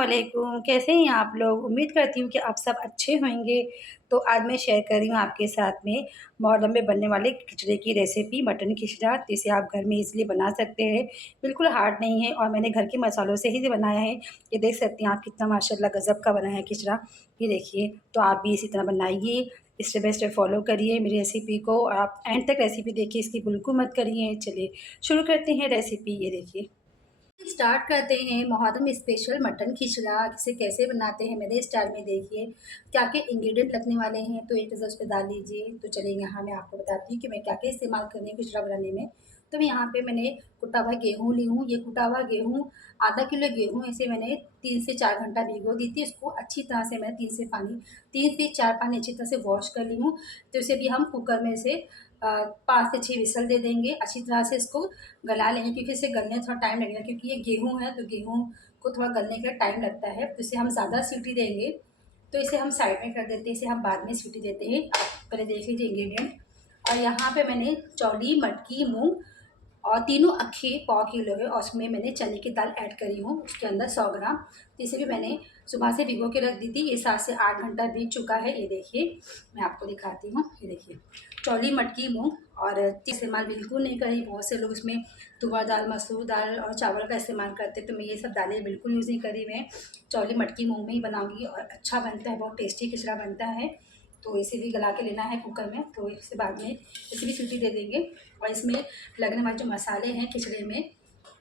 वालेकुम, कैसे हैं आप लोग? उम्मीद करती हूँ कि आप सब अच्छे होंगे। तो आज मैं शेयर कर रही हूँ आपके साथ में मुहर्रम में बनने वाले खिचड़े की रेसिपी मटन खिचड़ा, जिसे आप घर में ईज़िली बना सकते हैं। बिल्कुल हार्ड नहीं है और मैंने घर के मसालों से ही बनाया है। ये देख सकती हैं आप कितना माशाल्लाह गज़ब का बना है खिचड़ा। ये देखिए, तो आप भी इसी तरह बनाइए, स्टेप बाय स्टेप फ़ॉलो करिए मेरी रेसिपी को और आप एंड तक रेसिपी देखिए, इसकी बिल्कुल मत करिए। चलिए शुरू करते हैं रेसिपी। ये देखिए, स्टार्ट करते हैं मुहर्रम स्पेशल मटन खिचड़ा। इसे कैसे बनाते हैं मेरे स्टाइल में देखिए, क्या क्या इंग्रेडिएंट लगने वाले हैं तो एक नज़र उस पर डाल लीजिए। तो चलिए यहाँ मैं आपको बताती हूँ कि मैं क्या क्या इस्तेमाल कर रही हूँ खिचड़ा बनाने में। तो मैं यहाँ पे मैंने कुटा हुआ गेहूँ ली हूँ। ये कुटा हुआ गेहूँ, आधा किलो गेहूँ इसे मैंने 3 से 4 घंटा भिगो दी थी। इसको अच्छी तरह से मैं 3 से 4 पानी अच्छी तरह से वॉश कर ली हूँ। तो इसे भी हम कुकर में से 5 से 6 विसल दे देंगे। अच्छी तरह से इसको गला लेंगे, क्योंकि इसे गलने में थोड़ा टाइम लगेगा, क्योंकि ये गेहूँ है तो गेहूँ को थोड़ा गलने के लिए टाइम लगता है। तो इसे हम ज़्यादा सीटी देंगे, तो इसे हम साइड में कर देते हैं, इसे हम बाद में सीटी देते हैं। आप पहले देख लीजिए इंग्रेडिएंट। और यहाँ पे मैंने चौली, मटकी, मूँग और तीनों अक्खे पाव किलो है, और उसमें मैंने चने की दाल ऐड करी हूँ उसके अंदर 100 ग्राम। तो इसे भी मैंने सुबह से भिगो के रख दी थी। ये 7 से 8 घंटा बीत चुका है। ये देखिए, मैं आपको दिखाती हूँ। ये देखिए, चौली, मटकी, मूँग और इस्तेमाल बिल्कुल नहीं करी। बहुत से लोग इसमें तुअर दाल, मसूर दाल और चावल का इस्तेमाल करते हैं, तो मैं ये सब दालें बिल्कुल यूज़ नहीं करी। मैं चौली, मटकी, मूँग में ही बनाऊँगी और अच्छा बनता है, बहुत टेस्टी खिचड़ा बनता है। तो इसे भी गला के लेना है कुकर में, तो इससे बाद में इसे भी सीटी दे देंगे। और इसमें लगने वाले जो मसाले हैं खिचड़े में,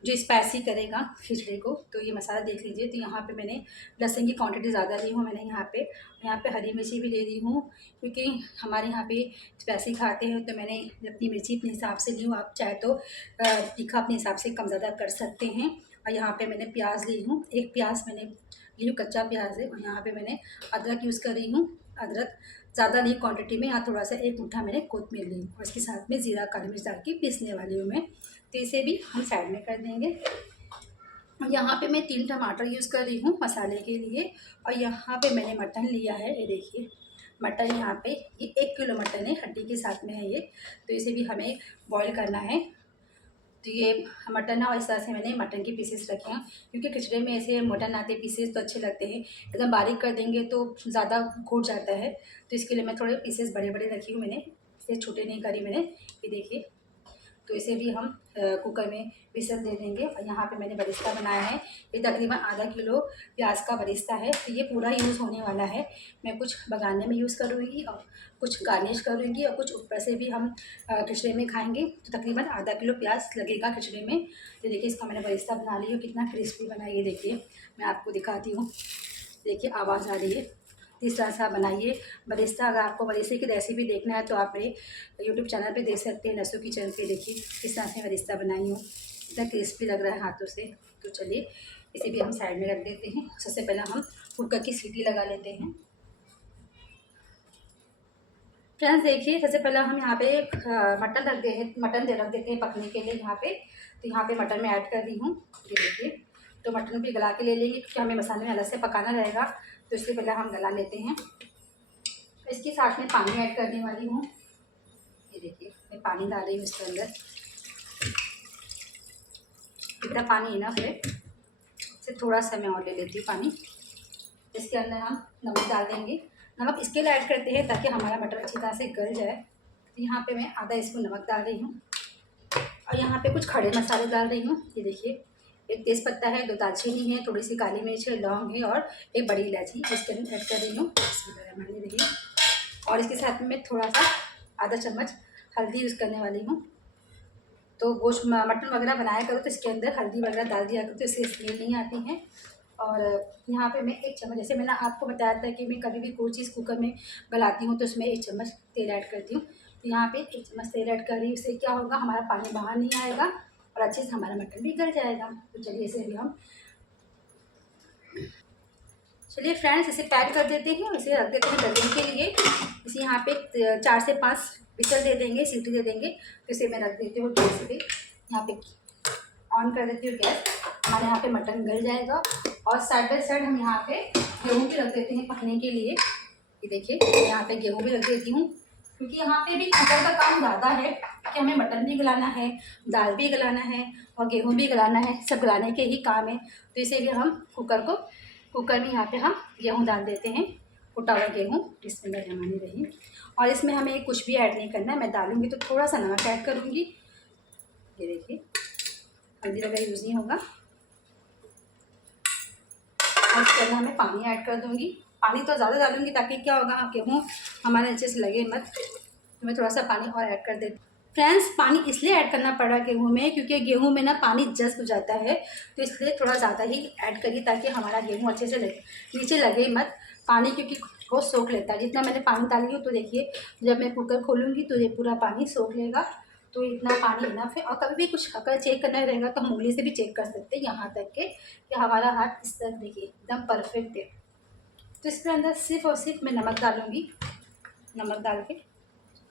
जो स्पाइसी करेगा खिचड़े को, तो ये मसाला देख लीजिए। तो यहाँ पे मैंने लहसुन की क्वांटिटी ज़्यादा ली हूँ। मैंने यहाँ पे हरी मिर्ची भी ले ली हूँ, क्योंकि हमारे यहाँ पे स्पाइसी खाते हैं। तो मैंने अपनी मिर्ची अपने हिसाब से ली हूँ। आप चाहे तो तीखा अपने हिसाब से कम ज़्यादा कर सकते हैं। और यहाँ पे मैंने प्याज ली हूँ, एक प्याज मैंने ली हूँ, कच्चा प्याज है। और यहाँ पे मैंने अदरक यूज़ कर रही हूँ। अदरक ज़्यादा नहीं क्वांटिटी में, यहाँ थोड़ा सा एक मुट्ठा मैंने कोतमीर ली और इसके साथ में ज़ीरा, काली मिर्च डाल के पीसने वाली हूँ मैं। तो इसे भी हम साइड में कर देंगे। और यहाँ पे मैं 3 टमाटर यूज़ कर रही हूँ मसाले के लिए। और यहाँ पे मैंने मटन लिया है। ये देखिए, मटन यहाँ पे ये 1 किलो मटन है, हड्डी के साथ में है ये। तो इसे भी हमें बॉईल करना है। तो ये मटन है और इस तरह से मैंने मटन के पीसेस रखे हैं, क्योंकि खिचड़े में ऐसे मटन आते पीसेस तो अच्छे लगते हैं। एकदम बारीक कर देंगे तो ज़्यादा घुट जाता है। तो इसके लिए मैं थोड़े पीसेस बड़े बड़े रखी हूँ मैंने, इसे छोटे नहीं करी मैंने। ये देखिए, तो इसे भी हम कुकर में विसल दे देंगे। और यहाँ पे मैंने बरिस्ता बनाया है। ये तकरीबन आधा किलो प्याज का बरिस्ता है। तो ये पूरा यूज़ होने वाला है। मैं कुछ बघारने में यूज़ करूँगी और कुछ गार्निश करूँगी और कुछ ऊपर से भी हम खिचड़े में खाएंगे। तो तकरीबन आधा किलो प्याज लगेगा खिचड़े में। तो देखिए, इसका मैंने बरिस्ता बना लिया, कितना क्रिस्पी बना है। ये देखिए, मैं आपको दिखाती हूँ। देखिए, आवाज़ आ रही है। इस तरह से आप बनाइए बरिस्ता। अगर आपको बरिस्ते की रेसिपी देखना है तो आप मेरे यूट्यूब चैनल पे देख सकते हैं, नसू किचन पे। देखिए किस तरह से बरिस्ता बनाई हूँ, इतना क्रिस्पी लग रहा है हाथों से। तो चलिए, इसे भी हम साइड में रख देते हैं। सबसे पहले हम कुकर की सीटी लगा लेते हैं। फ्रेंड्स देखिए, सबसे पहले हम यहाँ पे मटन रख देते हैं पकने के लिए यहाँ पे। तो यहाँ पे मटन में ऐड कर दी हूँ। ये देखिए, तो मटन भी गला के ले लेंगे, क्योंकि हमें मसाले में अलग से पकाना रहेगा। तो इससे पहले हम गला लेते हैं। इसके साथ में पानी ऐड करने वाली हूँ। ये देखिए, मैं पानी डाल रही हूँ इसके अंदर। इतना पानी इनफ है, इससे थोड़ा सा मैं और ले लेती हूँ पानी। इसके अंदर हम नमक डाल देंगे। नमक इसके लिए ऐड करते हैं ताकि हमारा मटर अच्छी तरह से गल जाए। तो यहाँ पे मैं आधा स्पून नमक डाल रही हूँ। और यहाँ पे कुछ खड़े मसाले डाल रही हूँ। ये देखिए, एक तेज़ पत्ता है, 2 दालचीनी है, थोड़ी सी काली मिर्च है, लौंग है और एक बड़ी इलायची इसके अंदर ऐड कर रही हूँ। देखिए, और इसके साथ में मैं थोड़ा सा आधा चम्मच हल्दी यूज़ करने वाली हूँ। तो गोश्त मटन वगैरह बनाया करो तो इसके अंदर हल्दी वगैरह डाल दिया करो, तो इससे स्मेल नहीं आती है। और यहाँ पे मैं 1 चम्मच, जैसे मैंने आपको बताया था कि मैं कभी भी कोई चीज़ कुकर में गलाती हूँ तो उसमें 1 चम्मच तेल ऐड करती हूँ। तो यहाँ पे 1 चम्मच तेल ऐड कर रही हूँ। इससे क्या होगा, हमारा पानी बाहर नहीं आएगा और अच्छे से हमारा मटन भी गल जाएगा। तो चलिए, इसे भी हम चलिए फ्रेंड्स इसे पैक कर देते हैं, इसे रख देते हैं गलने के लिए। इसे यहाँ पे 4 से 5 विसल दे देंगे, सीटी दे देंगे। तो इसे मैं रख देती हूँ गैस पे, यहाँ पे ऑन कर देती हूँ गैस। हमारे यहाँ पे मटन गल जाएगा। और साइड बाय साइड हम यहाँ पे गेहूँ भी रख देते हैं पकने के लिए। ये देखिए, यहाँ पे गेहूँ भी रख देती हूँ, क्योंकि यहाँ पे भी कुकर का काम ज़्यादा है कि हमें मटन भी गलाना है, दाल भी गलाना है और गेहूँ भी गलाना है। सब गलाने के ही काम है। तो इसे भी हम कुकर को कुकर में यहाँ पे हम गेहूँ डाल देते हैं, कुटा हुआ गेहूँ। बिस्मिल्लाहिर्रहमानिर्रहीम। और इसमें हमें कुछ भी ऐड नहीं करना है। मैं डालूँगी तो थोड़ा सा नमक ऐड करूँगी। ये देखिए, हल्दी वगैरह यूज़ नहीं होगा। और इसके अंदर मैं पानी ऐड कर दूँगी। पानी तो ज़्यादा डालूँगी ताकि क्या होगा, गेहूँ हमारे नीचे से लगे मत, तो मैं थोड़ा सा पानी और ऐड कर देती हूँ। फ्रेंड्स, पानी इसलिए ऐड करना पड़ा गेहूँ में क्योंकि गेहूँ में ना पानी जज़्ब हो जाता है, तो इसलिए थोड़ा ज़्यादा ही ऐड करिए ताकि हमारा गेहूँ अच्छे से लगे, नीचे लगे मत पानी, क्योंकि वो सोख लेता है। जितना मैंने पानी डाली हो, तो देखिए जब मैं कुकर खोलूँगी तो ये पूरा पानी सोख लेगा। तो इतना पानी इनफ है। और कभी भी कुछ अगर चेक करना रहेगा तो हम उंगली से भी चेक कर सकते हैं, यहाँ तक के कि हमारा हाथ इस तरह देखिए एकदम परफेक्ट है। तो इसके अंदर सिर्फ़ और सिर्फ मैं नमक डालूँगी। नमक डाल के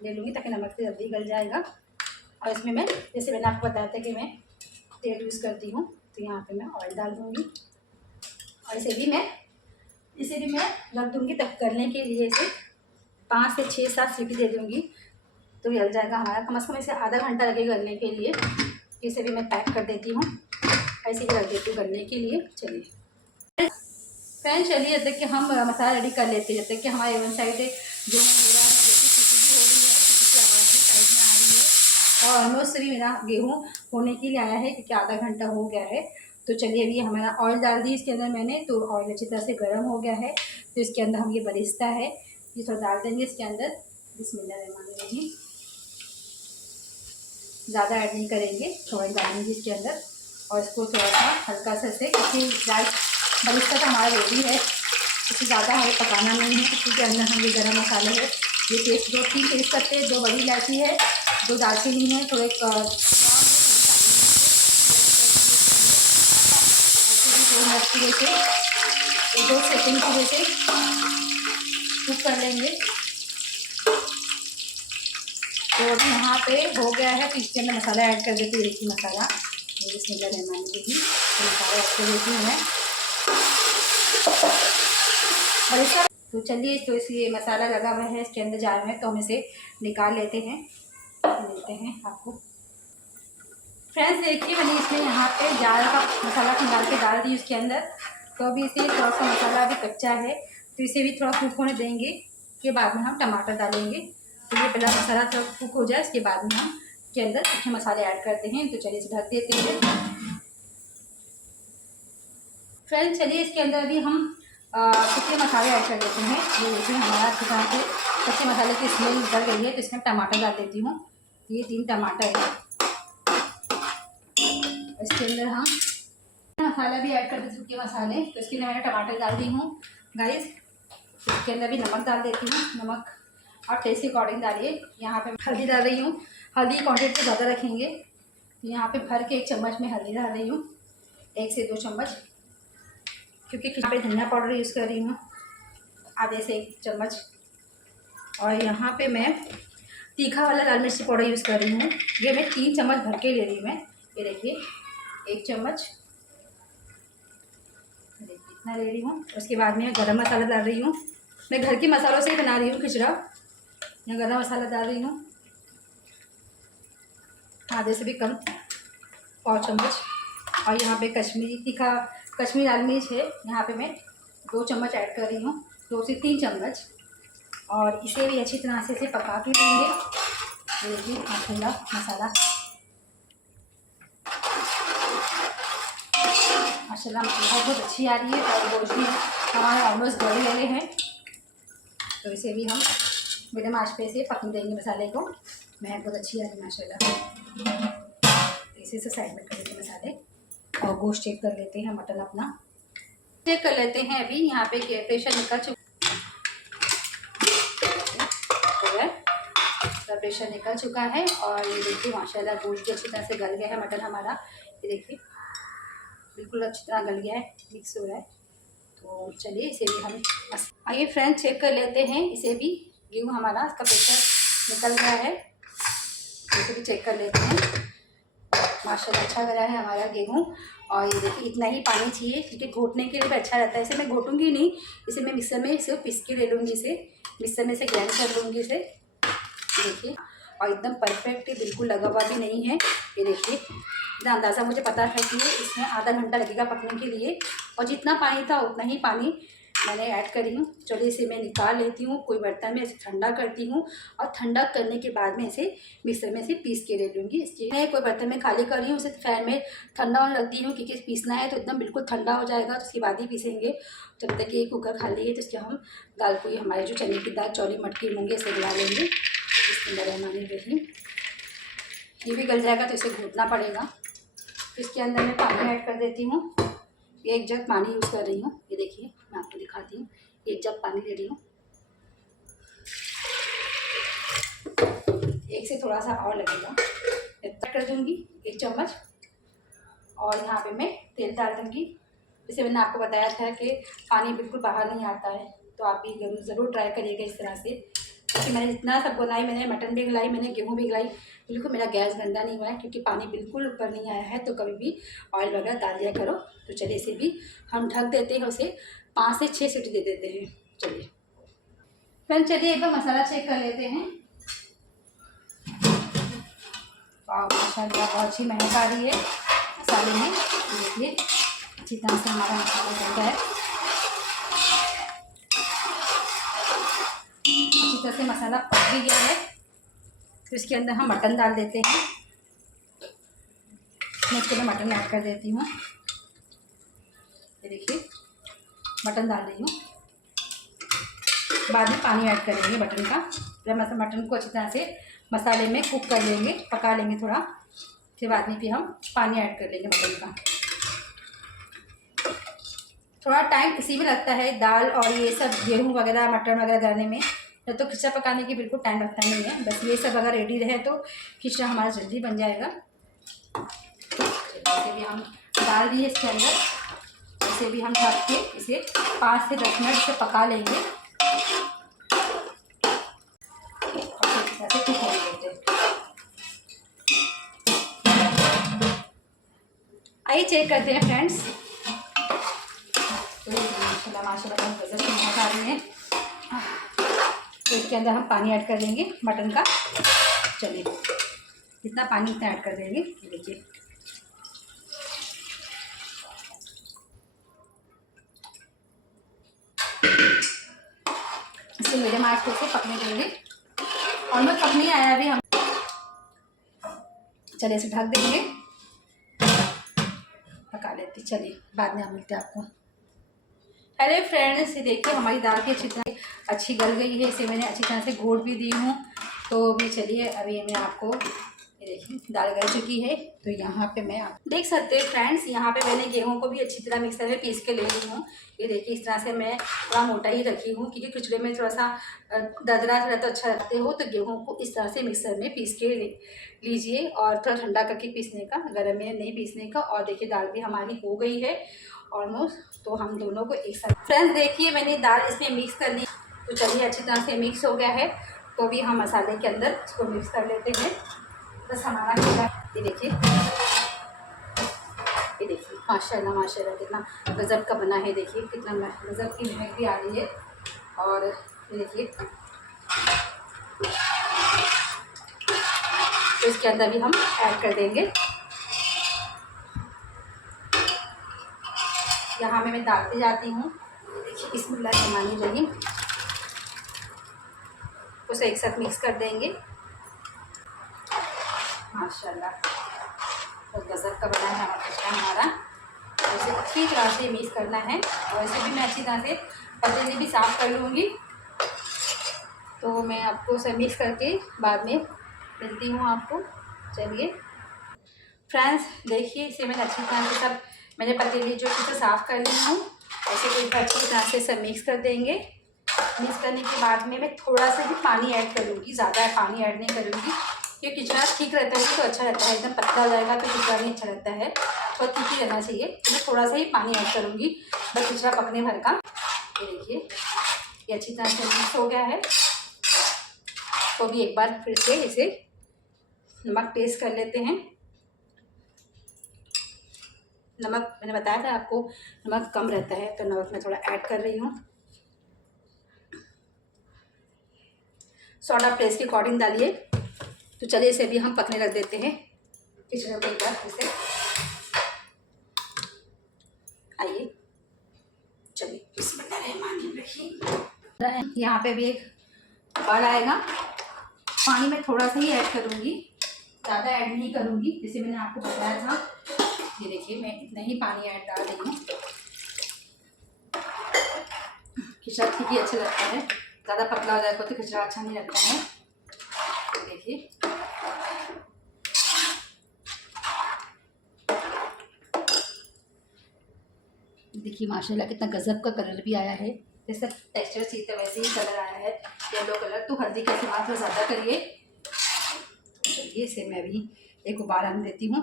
ले लूँगी ताकि नमक से जल्दी गल जाएगा। और इसमें मैं, जैसे मैंने आपको बताया था कि मैं तेल यूज़ करती हूँ, तो यहाँ पे मैं ऑयल डाल दूँगी। और इसे भी मैं रख दूँगी तब करने के लिए। इसे 5 से 6-7 सीटी दे दूँगी तो गल जाएगा हमारा। कम से कम इसे आधा घंटा लगेगा गलने के लिए। इसे भी मैं पैक कर देती हूँ, ऐसे ही रख देती हूँ गलने के लिए। चलिए फ्रेंड्स, चलिए जब तक कि हम मसाला रेडी कर लेते हैं, जब तक कि हमारे वन साइड जो हो रहा है, जैसे सीटी भी हो रही है, सीटी की आवाज़ भी साइड में आ रही है। और ऑलमोस्ट भी मेरा गेहूँ होने के लिए आया है क्योंकि आधा घंटा हो गया है। तो चलिए अभी हमारा ऑयल डाल दी इसके अंदर मैंने, तो ऑयल अच्छी तरह से गर्म हो गया है। तो इसके अंदर हम ये बरिस्ता है ये थोड़ा डाल देंगे इसके अंदर। बिस्मिल्लाहिर्रहमानिर्रहीम। ज़्यादा ऐड नहीं करेंगे, थोड़ा डालेंगे इसके अंदर। और इसको थोड़ा सा हल्का सा से, क्योंकि बरिस्ता तो हमारा रेडी है, इससे ज़्यादा हमें पकाना नहीं है। क्योंकि अंदर हम ये गरम मसाले है, ये पेस्ट 2-3 पेस्ट करते हैं। 2 बड़ी इलायची है, 2 दालचीनी है, थोड़े से 2 सेकंड की वजह से कुक कर लेंगे। तो अभी यहाँ पे हो गया है, तो इसके अंदर मसाला ऐड कर देती हूँ। देखिए मसाला, बिस्मिल्लाहिर्रहमानिर्रहीम, मसाला ऐड कर देती हूँ मैं। और इसका तो चलिए, तो इसलिए मसाला लगा हुआ है इसके अंदर जार में, तो हम इसे निकाल लेते हैं, मिलते हैं आपको। फ्रेंड्स देखिए, मैंने इसमें यहाँ पे जार का मसाला निकाल के डाल दी उसके अंदर। तो अभी इसे थोड़ा सा मसाला अभी कच्चा है, तो इसे भी थोड़ा कुक होने देंगे। के बाद में हम टमाटर डालेंगे। तो ये पहला मसाला थोड़ा कुक हो जाए, इसके बाद में हम इसके अंदर सूखे मसाले ऐड करते हैं। तो चलिए इसे ढक देते हैं। फ्रेंड्स चलिए इसके अंदर अभी हम सूखे मसाले ऐड कर देते हैं। ये देखिए हमारा अच्छी तरह से कच्चे मसाले की स्मेल निकल गई है, तो इसमें टमाटर डाल देती हूँ। ये 3 टमाटर है। इसके अंदर हम मसाला भी ऐड कर देते सूखे मसाले, तो इसके अंदर मैंने टमाटर डाल दी हूँ गाइस। इसके अंदर भी नमक डाल देती हूँ, नमक और टेस्ट के अकॉर्डिंग डालिए। यहाँ पे हल्दी डाल रही हूँ, हल्दी क्वांटिटी ज़्यादा रखेंगे, तो यहाँ पे भर के 1 चम्मच में हल्दी डाल रही हूँ, 1 से 2 चम्मच, क्योंकि यहाँ पे धनिया पाउडर यूज़ कर रही हूँ आधे से 1 चम्मच। और यहाँ पे मैं तीखा वाला लाल मिर्ची पाउडर यूज़ कर रही हूँ, ये मैं 3 चम्मच भर के ले रही हूँ मैं। ये देखिए 1 चम्मच इतना ले रही हूँ। उसके बाद में गरम मसाला डाल रही हूँ, मैं घर के मसालों से ही बना रही हूँ खिचड़ा। मैं गरम मसाला डाल रही हूँ आधे से भी कम, 1 चम्मच। और यहाँ पे कश्मीरी लाल मिर्च है, यहाँ पे मैं 2 चम्मच ऐड कर रही हूँ, 2 से 3 चम्मच। और इसे भी अच्छी तरह से पका के देंगे। देखिए माशाल्लाह माशाल्लाह बहुत अच्छी आ रही है। और गोश्त भी हमारे ऑलमोस्ट गले गए हैं, तो इसे भी हम मीडियम आंच पे से पकने देंगे मसाले को। महक बहुत अच्छी आ रही है माशाल्लाह। इसे से साइड में कर देंगे मसाले और गोश्त चेक कर लेते हैं। मटन अपना चेक कर लेते हैं। अभी यहाँ पे प्रेशर निकल चुका है, प्रेशर निकल चुका है। और ये देखिए माशाल्लाह गोश्त भी अच्छी तरह से गल गया है। मटन हमारा ये देखिए बिल्कुल अच्छी तरह गल गया है, मिक्स हो रहा है। तो चलिए इसे भी हम आइए फ्रेंड्स चेक कर लेते हैं। इसे भी गेहूँ हमारा, इसका प्रेशर निकल गया है, इसे भी चेक कर लेते हैं। माशाल्लाह अच्छा गया है हमारा गेहूँ। और ये देखिए इतना ही पानी चाहिए, क्योंकि घोटने के लिए भी अच्छा रहता है। इसे मैं घोटूंगी नहीं, इसे मैं मिक्सर में इसे पीस के ले लूँगी, इसे मिक्सर में से ग्राइंड कर लूँगी इसे। देखिए और एकदम परफेक्ट, बिल्कुल लगा हुआ भी नहीं है। ये देखिए, इतना अंदाज़ा मुझे पता है कि इसमें आधा घंटा लगेगा पकने के लिए, और जितना पानी था उतना ही पानी मैंने ऐड करी हूँ। चलिए इसे मैं निकाल लेती हूँ, कोई बर्तन में इसे ठंडा करती हूँ, और ठंडा करने के बाद में इसे मिक्सर में से पीस के ले लूँगी। इसलिए मैं कोई बर्तन में खाली कर रही हूँ, उसे फैन में ठंडा होने लगती हूँ, क्योंकि पीसना है तो एकदम बिल्कुल ठंडा हो जाएगा, तो उसके बाद ही पीसेंगे। जब तक ये कुकर खाली है तो इसके हम दाल को, ये हमारे जो चने की दाल, चौली, मटकी, मूंगे, इसे मिला लेंगे। बिस्मिल्लाहिर्रहमानिर्रहीम। ये भी गल जाएगा तो इसे घोटना पड़ेगा। इसके अंदर मैं पानी ऐड कर देती हूँ। 1 जग पानी यूज़ कर रही हूँ। ये देखिए, मैं आपको दिखाती हूँ, 1 जग पानी ले रही हूँ। 1 से थोड़ा सा और लगेगा। इतना कर दूँगी 1 चम्मच, और यहाँ पे मैं तेल डाल दूँगी। जैसे मैंने आपको बताया था कि पानी बिल्कुल बाहर नहीं आता है, तो आप भी ज़रूर ट्राई करिएगा इस तरह से। क्योंकि मैंने जितना सब बनाई, मैंने मटन भी गलाई, मैंने गेहूँ भी गलाई, बिल्कुल मेरा गैस गंदा नहीं हुआ है, क्योंकि पानी बिल्कुल ऊपर नहीं आया है। तो कभी भी ऑयल वगैरह डाल दिया करो। तो चलिए इसे भी हम ढक देते हैं, उसे 5 से 6 सीटी दे देते हैं। चलिए फ्रेंड, चलिए एक बार मसाला चेक कर लेते हैं। माशाल्लाह बहुत अच्छी महक आ रही है मसाले में। देखिए अच्छी तरह से हमारा मसाला बन गया है, अच्छी तरह से मसाला पक भी गया है। तो इसके अंदर हम मटन डाल देते हैं। मैं इसके अंदर मटन ऐड कर देती हूँ। ये देखिए, मटन डाल रही हूँ, बाद में पानी ऐड करेंगे मटन का। जब मटन को अच्छी तरह से मसाले में कुक कर लेंगे, पका लेंगे थोड़ा, फिर बाद में फिर हम पानी ऐड कर लेंगे मटन का। थोड़ा टाइम इसी में लगता है, दाल और ये सब गेहूँ वगैरह, मटन वगैरह डालने में। तो खिचड़ा पकाने की बिल्कुल टाइम लगता नहीं है, बस ये सब अगर रेडी रहे तो खिचड़ा हमारा जल्दी बन जाएगा। इसे भी हम डाल दिए इसके अंदर। इसे भी हम ढक के इसे 5 से 10 मिनट से पका लेंगे, और ऐसे कुक होने देते हैं। आइए चेक करते हैं फ्रेंड्स। तो माशाल्लाह गजब की महक आ रही है। तो इसके अंदर हम पानी ऐड कर देंगे मटन का। चलिए जितना पानी उतना ऐड कर देंगे। देखिए इसे मीडियम आंच पे पकने देंगे, और मैं पक नहीं आया अभी हम। चलिए इसे ढक देंगे, पका लेते। चलिए बाद में हम मिलते हैं आपको। अरे फ्रेंड्स, ये देखिए हमारी दाल की अच्छी गल गई है। इसे मैंने अच्छी तरह से घोट भी दी हूँ। तो भी चलिए अभी मैं आपको, ये देखिए दाल गल चुकी है। तो यहाँ पे मैं आप देख सकते हैं फ्रेंड्स, यहाँ पे मैंने गेहूँ को भी अच्छी तरह मिक्सर में पीस के ले ली हूँ। ये देखिए इस तरह से मैं थोड़ा मोटा ही रखी हूँ, क्योंकि खिचड़े में थोड़ा सा दरदरा थोड़ा तो अच्छा रखते हो। तो गेहूँ को इस तरह से मिक्सर में पीस के लीजिए, और थोड़ा ठंडा करके पीसने का, गर्म में नहीं पीसने का। और देखिए दाल भी हमारी हो गई है ऑलमोस्ट। तो हम दोनों को एक साथ, फ्रेंड्स देखिए मैंने दाल इसमें मिक्स कर ली। तो चलिए अच्छी तरह से मिक्स हो गया है। तो भी हम मसाले के अंदर इसको मिक्स कर लेते हैं। बस हमारा खिचड़ा, ये देखिए माशाल्लाह माशाल्लाह कितना गज़ब का बना है। देखिए कितना गज़ब की महक भी आ रही है। और ये देखिए, तो इसके अंदर भी हम ऐड कर देंगे। यहाँ मैं डालते जाती हूँ। देखिए बिस्मिल्लाहिर्रहमानिर्रहीम। उसे एक साथ मिक्स कर देंगे। माशाल्लाह तो गज़ब का बना है हमारा। उसे अच्छी तरह से मिक्स करना है, और इसे भी मैं अच्छी तरह से पतीले भी साफ़ कर लूँगी। तो मैं आपको उसे मिक्स करके बाद में मिलती हूँ आपको। चलिए फ्रेंड्स देखिए, इसे मैंने अच्छी तरह से सब, मैंने पतीली जो इसे साफ़ कर ली हूँ। ऐसे कोई अच्छी तरह से सब मिक्स कर देंगे। मिक्स करने के बाद में मैं थोड़ा सा ही पानी ऐड करूँगी, ज़्यादा पानी ऐड नहीं करूँगी, क्योंकि खिचड़ा ठीक रहता है तो अच्छा रहता है। एकदम पतला हो जाएगा तो खिचड़ा नहीं अच्छा लगता है, तो ठीक ही रहना चाहिए। तो मैं थोड़ा सा ही पानी ऐड करूँगी बस खिचड़ा पकने भर का। ये देखिए ये अच्छी तरह से मिक्स हो गया है। तो भी एक बार फिर से इसे नमक टेस्ट कर लेते हैं। नमक मैंने बताया था आपको नमक कम रहता है, तो नमक मैं थोड़ा ऐड कर रही हूँ। सॉल्ट आप टेस्ट के अकॉर्डिंग डालिए। तो चलिए इसे भी हम पकने रख देते हैं खिचड़ी को एक बार फिर से। आइए चलिए बिस्मिल्लाहिर्रहमानिर्रहीम। यहाँ पे भी एक उबाल आएगा। पानी में थोड़ा सा ही ऐड करूँगी, ज़्यादा ऐड नहीं करूँगी, जैसे मैंने आपको बताया था। ये देखिए मैं इतना ही पानी ऐड डाल रही हूँ। खिचड़ा ठीक ही अच्छा लगता है, ज़्यादा पतला हो जाएगा तो खिचड़ा अच्छा नहीं लगता है। देखिए देखिए माशाल्लाह कितना गजब का कलर भी आया है। जैसा टेक्सचर चाहिए था वैसे ही कलर आया है, येलो कलर। तो हल्दी का इस्तेमाल थोड़ा ज़्यादा करिए। चलिए इसे मैं भी एक उबाल आने देती हूँ।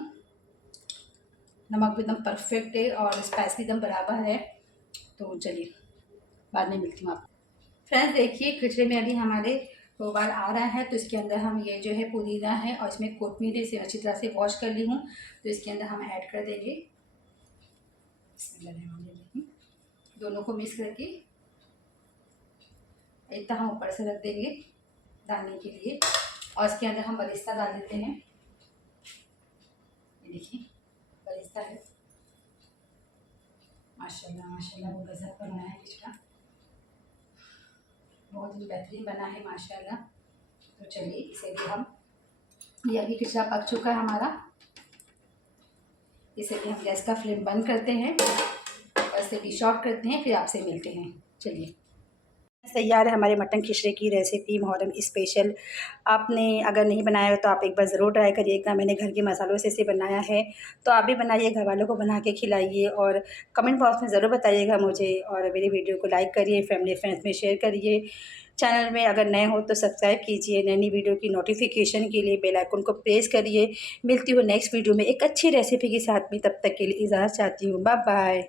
नमक भी एकदम परफेक्ट है और स्पाइस भी एकदम बराबर है। तो चलिए बाद में मिलती हूँ आपको। फ्रेंड्स देखिए खिचड़ी में अभी हमारे उबाल आ रहा है। तो इसके अंदर हम ये जो है पुदीना है और इसमें कोतमीर इसे अच्छी तरह से वॉश कर ली हूँ। तो इसके अंदर हम ऐड कर देंगे। दोनों को मिक्स करके इतना हम ऊपर से रख देंगे डालने के लिए। और इसके अंदर हम बरिस्ता डाल देते हैं। ये देखिए बरिस्ता है। माशाल्लाह माशाल्लाह वो गजब का बना है खिचड़ा, बहुत ही बेहतरीन बना है माशाल्लाह। तो चलिए इसे भी हम, ये अभी खिचड़ा पक चुका है हमारा। इसे भी हम गैस का फ्लेम बंद करते हैं और इसे भी शॉर्ट करते हैं, फिर आपसे मिलते हैं। चलिए तैयार है हमारे मटन खिचड़े की रेसिपी मुहर्रम स्पेशल। आपने अगर नहीं बनाया हो तो आप एक बार ज़रूर ट्राई करिएगा। मैंने घर के मसालों से इसे बनाया है, तो आप भी बनाइए, घर वालों को बना के खिलाइए और कमेंट बॉक्स में ज़रूर बताइएगा मुझे। और मेरी वीडियो को लाइक करिए, फैमिली फ्रेंड्स में शेयर करिए। चैनल में अगर नए हो तो सब्सक्राइब कीजिए। नई नई वीडियो की नोटिफिकेशन के लिए बेल आइकन को प्रेस करिए। मिलती हूँ नेक्स्ट वीडियो में एक अच्छी रेसिपी के साथ में, तब तक के लिए इजाज़त चाहती हूँ। Bye bye.